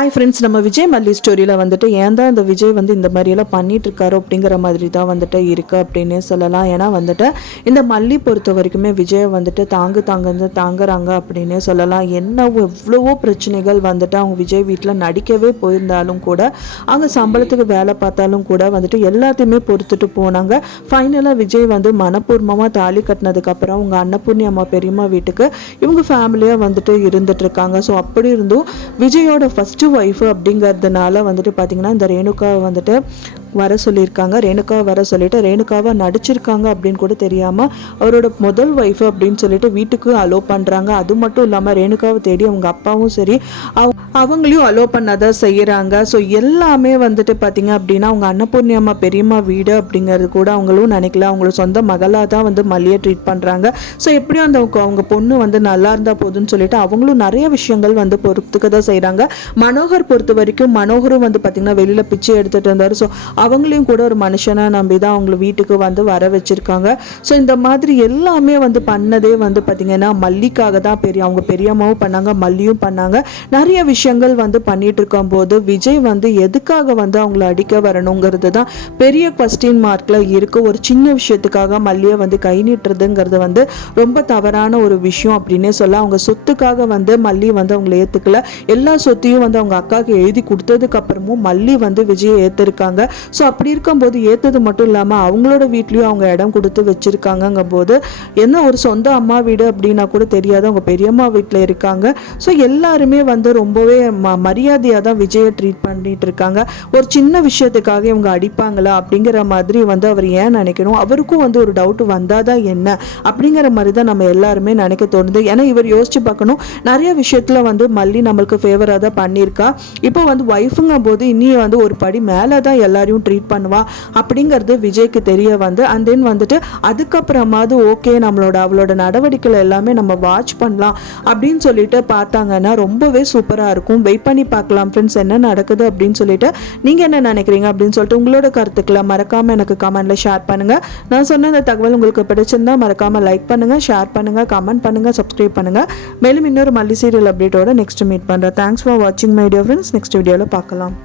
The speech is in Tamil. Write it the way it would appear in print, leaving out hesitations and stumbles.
ஹாய் ஃப்ரெண்ட்ஸ், நம்ம விஜய் மல்லி ஸ்டோரியில் வந்துட்டு ஏன் தான் இந்த விஜய் வந்து இந்த மாதிரியெல்லாம் பண்ணிட்டு இருக்காரு அப்படிங்கிற மாதிரி தான் வந்துட்டு இருக்குது அப்படின்னே சொல்லலாம். ஏன்னா வந்துட்டு இந்த மல்லி பொறுத்த வரைக்குமே விஜயை வந்துட்டு தாங்குறாங்க அப்படின்னே சொல்லலாம். என்ன எவ்வளவோ பிரச்சனைகள் வந்துட்டு அவங்க விஜய் வீட்டில் நடிக்கவே போயிருந்தாலும் கூட, அவங்க சம்பளத்துக்கு வேலை பார்த்தாலும் கூட வந்துட்டு எல்லாத்தையுமே பொறுத்துட்டு போனாங்க. ஃபைனலாக விஜய் வந்து மனப்பூர்வமாக தாலி கட்டினதுக்கப்புறம் அவங்க அன்னபூர்ணி அம்மா பெரியம்மா வீட்டுக்கு இவங்க ஃபேமிலியாக வந்துட்டு இருந்துட்டு இருக்காங்க. ஸோ அப்படி இருந்தும் விஜயோட ஃபஸ்ட்டு ஒய்ஃபு அப்படிங்கிறதுனால வந்துட்டு பார்த்திங்கன்னா இந்த ரேணுகாவை வந்துட்டு வர சொல்லியிருக்காங்க. ரேணுகாவை வர சொல்லிட்டு ரேணுகாவை நடிச்சிருக்காங்க அப்படின்னு கூட தெரியாமல் அவரோட முதல் ஒய்ஃபு அப்படின்னு சொல்லிட்டு வீட்டுக்கு அலோ பண்ணுறாங்க. அது மட்டும் இல்லாமல் ரேணுகாவை தேடி அவங்க அப்பாவும் சரி அவங்களையும் அலோ பண்ணாதான் செய்கிறாங்க. ஸோ எல்லாமே வந்துட்டு பார்த்திங்க அப்படின்னா அவங்க அன்னபூர்ணி அம்மா பெரியம்மா வீடு அப்படிங்கிறது கூட அவங்களும் நினைக்கல. அவங்கள சொந்த மகளாக தான் வந்து மல்லியை ட்ரீட் பண்ணுறாங்க. ஸோ எப்படியும் அவங்க பொண்ணு வந்து நல்லா இருந்தால் போதுன்னு சொல்லிட்டு அவங்களும் நிறைய விஷயங்கள் வந்து பொறுத்துக்க தான் செய்கிறாங்க. மனோகர் பொறுத்த வரைக்கும் மனோகரும் வந்து பார்த்திங்கன்னா வெளியில் பிச்சை எடுத்துகிட்டு இருந்தார். ஸோ அவங்களையும் கூட ஒரு மனுஷனாக நம்பி தான் அவங்கள வீட்டுக்கு வந்து வர வச்சுருக்காங்க. ஸோ இந்த மாதிரி எல்லாமே வந்து பண்ணதே வந்து பார்த்திங்கன்னா மல்லிக்காக தான். அவங்க பெரியம்மாவும் பண்ணாங்க, மல்லியும் பண்ணாங்க. நிறைய விஷயங்கள் வந்து பண்ணிட்டு இருக்கும் போது விஜய் வந்து எதுக்காக வந்து அவங்கள அடிக்க வரணுங்கிறது தான் பெரிய கொஸ்டின் மார்க்கில் இருக்குது. ஒரு சின்ன விஷயத்துக்காக மல்லியை வந்து கை நீட்டுறதுங்கிறது வந்து ரொம்ப தவறான ஒரு விஷயம் அப்படின்னே சொல்ல. அவங்க சொத்துக்காக வந்து மல்லி வந்து அவங்கள ஏற்றுக்கல. எல்லா சொத்தையும் வந்து அவங்க அக்காவுக்கு எழுதி கொடுத்ததுக்கு அப்புறமும் மல்லி வந்து விஜயை ஏற்றிருக்காங்க. ஸோ அப்படி இருக்கும்போது ஏற்றது மட்டும் இல்லாமல் அவங்களோட வீட்லேயும் அவங்க இடம் கொடுத்து வச்சுருக்காங்கங்கும் போது என்ன ஒரு சொந்த அம்மா வீடு அப்படின்னா கூட தெரியாது, அவங்க பெரியம்மா வீட்டில் இருக்காங்க. ஸோ எல்லாருமே வந்து ரொம்பவே மரியாதையாக தான் விஜயை ட்ரீட் பண்ணிட்டு இருக்காங்க. ஒரு சின்ன விஷயத்துக்காக இவங்க அடிப்பாங்களா அப்படிங்கிற மாதிரி வந்து அவர் ஏன் நினைக்கணும்? அவருக்கும் வந்து ஒரு டவுட் வந்தால் தான் என்ன அப்படிங்கிற மாதிரி தான் நம்ம எல்லாருமே நினைக்க தோணுது. ஏன்னா இவர் யோசிச்சு பார்க்கணும், நிறைய விஷயத்தில் வந்து மல்லி நம்மளுக்கு ஃபேவராக தான் பண்ணியிருக்கா. இப்போ வந்து ஒய்ஃபுங்கும் போது இன்னி வந்து ஒரு படி மேலே தான் எல்லாரையும் ட்ரீட் பண்ணுவா அப்படிங்கிறது விஜய்க்கு தெரிய வந்து அண்ட் தென் வந்துட்டு அதுக்கப்புறமாவது ஓகே அவளோட நடவடிக்கைகள் எல்லாமே நம்ம வாட்ச் பண்ணலாம் அப்படின்னு சொல்லிட்டு பார்த்தாங்கன்னா ரொம்பவே சூப்பராக இருக்கும். வெயிட் பண்ணி பார்க்கலாம் ஃப்ரெண்ட்ஸ், என்ன நடக்குது அப்படின்னு சொல்லிட்டு. நீங்கள் என்ன நினைக்கிறீங்க அப்படின்னு சொல்லிட்டு உங்களோட கருத்துக்களை மறக்காமல் எனக்கு கமெண்ட்டில் ஷேர் பண்ணுங்கள். நான் சொன்ன இந்த தகவல் உங்களுக்கு பிடிச்சிருந்தா மறக்காமல் லைக் பண்ணுங்கள், ஷேர் பண்ணுங்கள், கமெண்ட் பண்ணுங்கள், சப்ஸ்கிரைப் பண்ணுங்கள். மேலும் இன்னொரு மல்லி சீரியல் அப்டேட்டோட நெக்ஸ்ட் மீட் பண்ணுறேன். தேங்க்ஸ் ஃபார் வாட்சிங் மை டியர் ஃப்ரெண்ட்ஸ். நெக்ஸ்ட் வீடியோவில் பார்க்கலாம்.